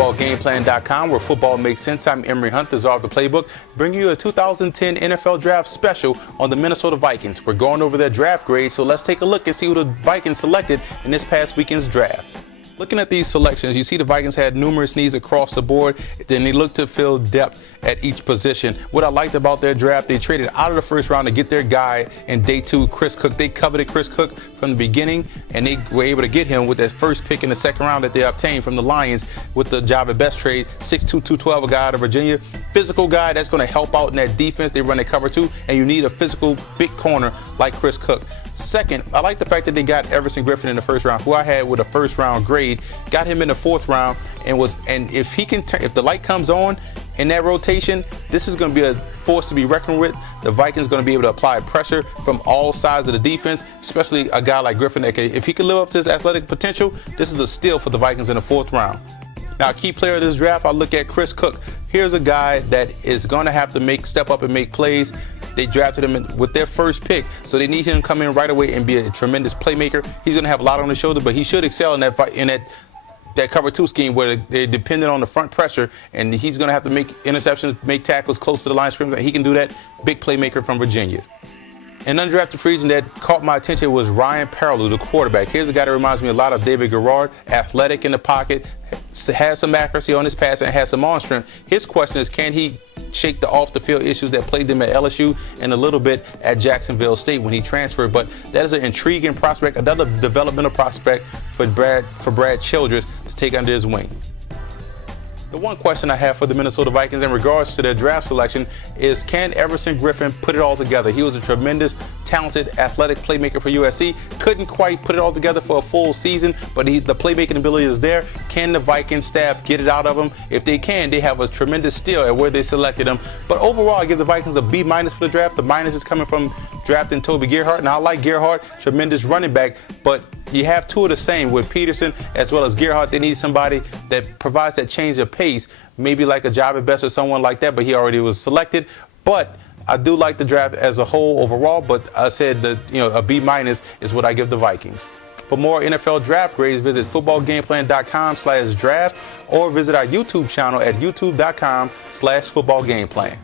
footballgameplan.com, where football makes sense. I'm Emory Hunt, the czar of the playbook, bringing you a 2010 NFL Draft special on the Minnesota Vikings. We're going over their draft grade, so let's take a look and see who the Vikings selected in this past weekend's draft. Looking at these selections, you see the Vikings had numerous needs across the board. Then they looked to fill depth at each position. What I liked about their draft, they traded out of the first round to get their guy in day 2, Chris Cook. They coveted Chris Cook from the beginning, and they were able to get him with that first pick in the second round that they obtained from the Lions with the job at best trade. 6'2", 212, a guy out of Virginia. Physical guy that's going to help out in that defense. They run a cover 2, and you need a physical big corner like Chris Cook. Second, I like the fact that they got Everson Griffin in the first round, who I had with a first round grade. Got him in the 4th round, and if he can, if the light comes on in that rotation, this is going to be a force to be reckoned with. The Vikings going to be able to apply pressure from all sides of the defense, especially a guy like Griffin. If he can live up to his athletic potential, this is a steal for the Vikings in the 4th round. Now, a key player of this draft, I look at Chris Cook. Here's a guy that is going to have to step up and make plays. They drafted him with their first pick, so they need him to come in right away and be a tremendous playmaker. He's going to have a lot on his shoulder, but he should excel in that cover 2 scheme where they're dependent on the front pressure, and he's going to have to make interceptions, make tackles close to the line of scrimmage. He can do that. Big playmaker from Virginia. An undrafted free agent that caught my attention was Ryan Paralytic, the quarterback. Here's a guy that reminds me a lot of David Garrard, athletic in the pocket, has some accuracy on his pass, and has some arm strength. His question is, can he shake the off-the-field issues that plagued him at LSU and a little bit at Jacksonville State when he transferred? But that is an intriguing prospect, another developmental prospect for Brad Childress to take under his wing. The one question I have for the Minnesota Vikings in regards to their draft selection is, can Everson Griffin put it all together? He was a tremendous, talented, athletic playmaker for USC. Couldn't quite put it all together for a full season, but the playmaking ability is there. Can the Vikings staff get it out of him? If they can, they have a tremendous steal at where they selected him. But overall, I give the Vikings a B- for the draft. The minus is coming from drafting Toby Gerhart. Now, I like Gerhart, tremendous running back, but you have two of the same with Peterson as well as Gerhart. They need somebody that provides that change of pace, maybe like a Java Best or someone like that, but he already was selected. But I do like the draft as a whole overall, but I said that a B- is what I give the Vikings. For more NFL draft grades, visit footballgameplan.com/draft or visit our YouTube channel at youtube.com/footballgameplan.